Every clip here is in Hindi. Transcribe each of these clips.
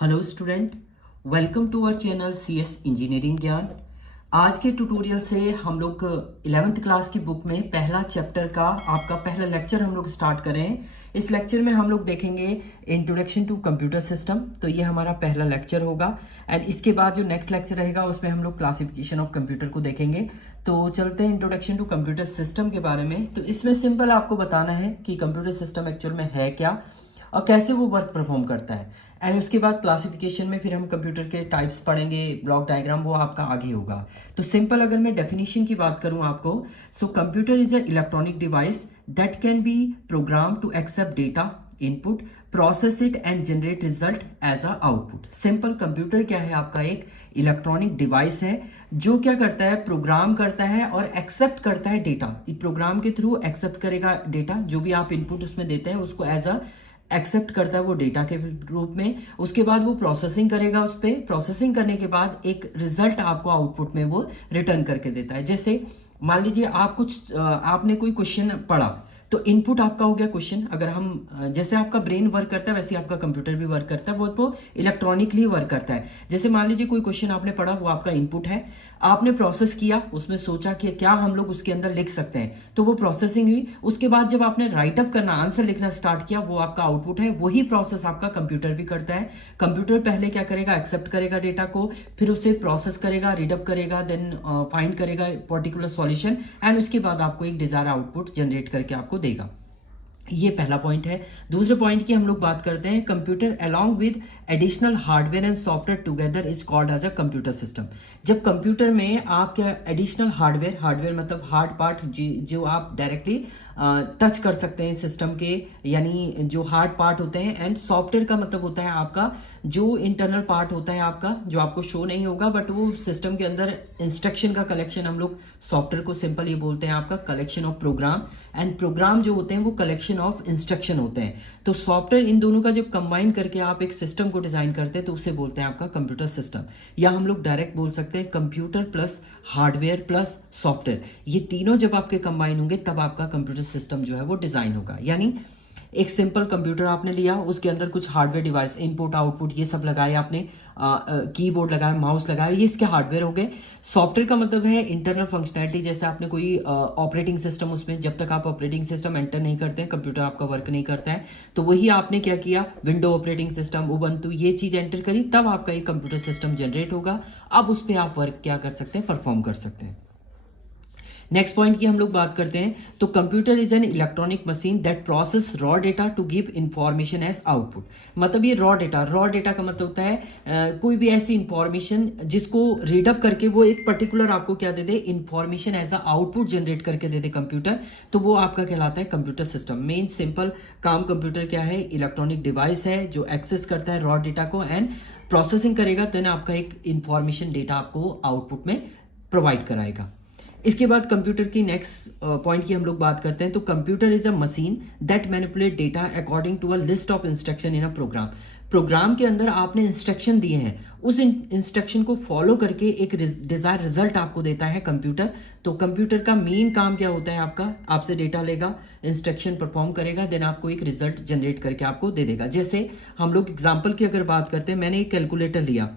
Hello student, welcome to our channel CS engineering Gyan. आज के ट्यूटोरियल से हम लोग 11th क्लास की बुक में पहला चैप्टर का आपका पहला लेक्चर हम लोग स्टार्ट कर रहे हैं। इस लेक्चर में हम लोग देखेंगे इंट्रोडक्शन टू कंप्यूटर सिस्टम। तो ये हमारा पहला लेक्चर होगा एंड इसके बाद जो नेक्स्ट लेक्चर रहेगा उसमें हम लोग क्लासिफिकेशन ऑफ कंप्यूटर को देखेंगे। तो चलते हैं इंट्रोडक्शन टू कंप्यूटर सिस्टम के बारे में। तो इसमें सिंपल आपको बताना है कि कंप्यूटर सिस्टम एक्चुअल में है क्या और कैसे वो वर्क परफॉर्म करता है। एंड उसके बाद क्लासिफिकेशन में फिर हम कंप्यूटर के टाइप्स पढ़ेंगे, ब्लॉक डायग्राम वो आपका आगे होगा। तो सिंपल अगर मैं डेफिनेशन की बात करूं आपको, so computer is a electronic device that can be program to accept data input, process it and generate result as a output. Simple computer क्या है, आपका एक इलेक्ट्रॉनिक डिवाइस है जो क्या करता है, प्रोग्राम करता है और एक्सेप्ट करता है डेटा। प्रोग्राम के थ्रू एक्सेप्ट करेगा डेटा, जो भी आप इनपुट उसमें देते हैं उसको एज अ एक्सेप्ट करता है वो डेटा के रूप में। उसके बाद वो प्रोसेसिंग करेगा, उस पर प्रोसेसिंग करने के बाद एक रिजल्ट आपको आउटपुट में वो रिटर्न करके देता है। जैसे मान लीजिए आपने कोई क्वेश्चन पढ़ा तो इनपुट आपका हो गया क्वेश्चन। अगर हम जैसे आपका ब्रेन वर्क करता है वैसे आपका कंप्यूटर भी वर्क करता है, वो इलेक्ट्रॉनिकली वर्क करता है। जैसे मान लीजिए कोई क्वेश्चन आपने पढ़ा, वो आपका इनपुट है, आपने प्रोसेस किया, उसमें सोचा कि क्या हम लोग उसके अंदर लिख सकते हैं, तो वो प्रोसेसिंग हुई। उसके बाद जब आपने राइट अप करना, आंसर लिखना स्टार्ट किया, वो आपका आउटपुट है। वही प्रोसेस आपका कंप्यूटर भी करता है। कंप्यूटर पहले क्या करेगा, एक्सेप्ट करेगा डेटा को, फिर उसे प्रोसेस करेगा, रीडअप करेगा, देन फाइंड करेगा पर्टिकुलर सॉल्यूशन एंड उसके बाद आपको एक डिजायर आउटपुट जनरेट करके आपको देगा। ये पहला पॉइंट है। दूसरे पॉइंट की हम लोग बात करते हैं, computer along with additional hardware and software together is called as a computer system. जब कंप्यूटर में आप क्या एडिशनल हार्डवेयर मतलब हार्ड पार्ट जो आप डायरेक्टली टच कर सकते हैं सिस्टम के, यानी जो हार्ड पार्ट होते हैं, एंड सॉफ्टवेयर का मतलब होता है आपका जो इंटरनल पार्ट होता है आपका, जो आपको शो नहीं होगा बट वो सिस्टम के अंदर इंस्ट्रक्शन का कलेक्शन। हम लोग सॉफ्टवेयर को सिंपल ये बोलते हैं आपका collection of program, and program जो होते हैं वो कलेक्शन ऑफ इंस्ट्रक्शन होते हैं। तो सॉफ्टवेयर इन दोनों का जब कंबाइन करके आप एक सिस्टम को डिजाइन करते हैं तो उसे बोलते हैं आपका कंप्यूटर सिस्टम, या हम लोग डायरेक्ट बोल सकते हैं computer plus hardware plus software. ये तीनों जब आपके कंबाइन होंगे तब आपका कंप्यूटर सिस्टम जो है वो डिजाइन होगा। यानी एक सिंपल कंप्यूटर आपने लिया, उसके अंदर कुछ हार्डवेयर डिवाइस, इनपुट आउटपुट ये सब लगाए आपने, कीबोर्ड लगाया, माउस लगाया, ये इसके हार्डवेयर हो गए। सॉफ्टवेयर का मतलब है इंटरनल फंक्शनैलिटी। जैसे आपने कोई ऑपरेटिंग सिस्टम, उसमें जब तक आप ऑपरेटिंग सिस्टम एंटर नहीं करते हैं कंप्यूटर आपका वर्क नहीं करता है। तो वही आपने क्या किया, विंडो ऑपरेटिंग सिस्टम, उबंटू, ये चीज एंटर करी, तब आपका एक कंप्यूटर सिस्टम जनरेट होगा। अब उस पर आप वर्क क्या कर सकते हैं, परफॉर्म कर सकते हैं। नेक्स्ट पॉइंट की हम लोग बात करते हैं, तो computer is an electronic machine that process raw data to give information as output. मतलब ये रॉ डेटा का मतलब होता है कोई भी ऐसी इंफॉर्मेशन जिसको रीडअप करके वो एक पर्टिकुलर आपको क्या दे दे, information as a output generate करके दे दे कंप्यूटर, तो वो आपका कहलाता है कंप्यूटर सिस्टम। मेन सिंपल काम कंप्यूटर क्या है, इलेक्ट्रॉनिक डिवाइस है जो एक्सेस करता है रॉ डेटा को एंड प्रोसेसिंग करेगा, देन आपका एक इंफॉर्मेशन डेटा आपको आउटपुट में प्रोवाइड कराएगा। इसके बाद कंप्यूटर की नेक्स्ट पॉइंट की हम लोग बात करते हैं, तो computer is a machine that manipulate data according to a list of instruction in a program. Program के अंदर आपने इंस्ट्रक्शन दिए हैं, उस इंस्ट्रक्शन को फॉलो करके एक डिजायर रिजल्ट आपको देता है कंप्यूटर। तो कंप्यूटर का मेन काम क्या होता है, आपका आपसे डेटा लेगा, इंस्ट्रक्शन परफॉर्म करेगा, देन आपको एक रिजल्ट जनरेट करके आपको दे देगा। जैसे हम लोग एग्जांपल की अगर बात करते हैं, मैंने एक कैलकुलेटर लिया,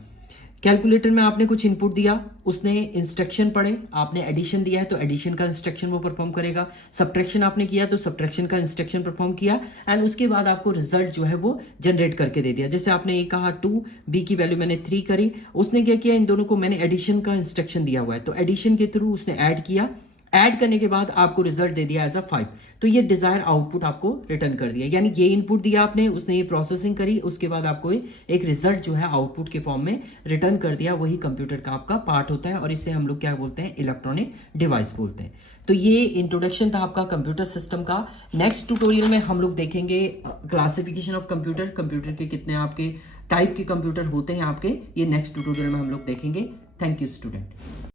कैलकुलेटर में आपने कुछ इनपुट दिया, उसने इंस्ट्रक्शन पढ़े, आपने एडिशन दिया है तो एडिशन का इंस्ट्रक्शन वो परफॉर्म करेगा, सब्ट्रैक्शन आपने किया तो सब्ट्रैक्शन का इंस्ट्रक्शन परफॉर्म किया, एंड उसके बाद आपको रिजल्ट जो है वो जनरेट करके दे दिया। जैसे आपने ए कहा 2, बी की वैल्यू मैंने 3 करी, उसने क्या किया, इन दोनों को मैंने एडिशन का इंस्ट्रक्शन दिया हुआ है तो एडिशन के थ्रू उसने ऐड किया, ऐड करने के बाद आपको रिजल्ट दे दिया एज अ 5, तो ये डिजायर आउटपुट आपको रिटर्न कर दिया। यानी ये इनपुट दिया आपने, उसने ये प्रोसेसिंग करी, उसके बाद आपको एक रिजल्ट जो है आउटपुट के फॉर्म में रिटर्न कर दिया। वही कंप्यूटर का आपका पार्ट होता है और इसे हम लोग क्या बोलते हैं, इलेक्ट्रॉनिक डिवाइस बोलते हैं। तो ये इंट्रोडक्शन था आपका कंप्यूटर सिस्टम का। नेक्स्ट ट्यूटोरियल में हम लोग देखेंगे क्लासिफिकेशन ऑफ कंप्यूटर, कंप्यूटर के कितने आपके टाइप के कंप्यूटर होते हैं आपके, ये नेक्स्ट ट्यूटोरियल में हम लोग देखेंगे। Thank you student.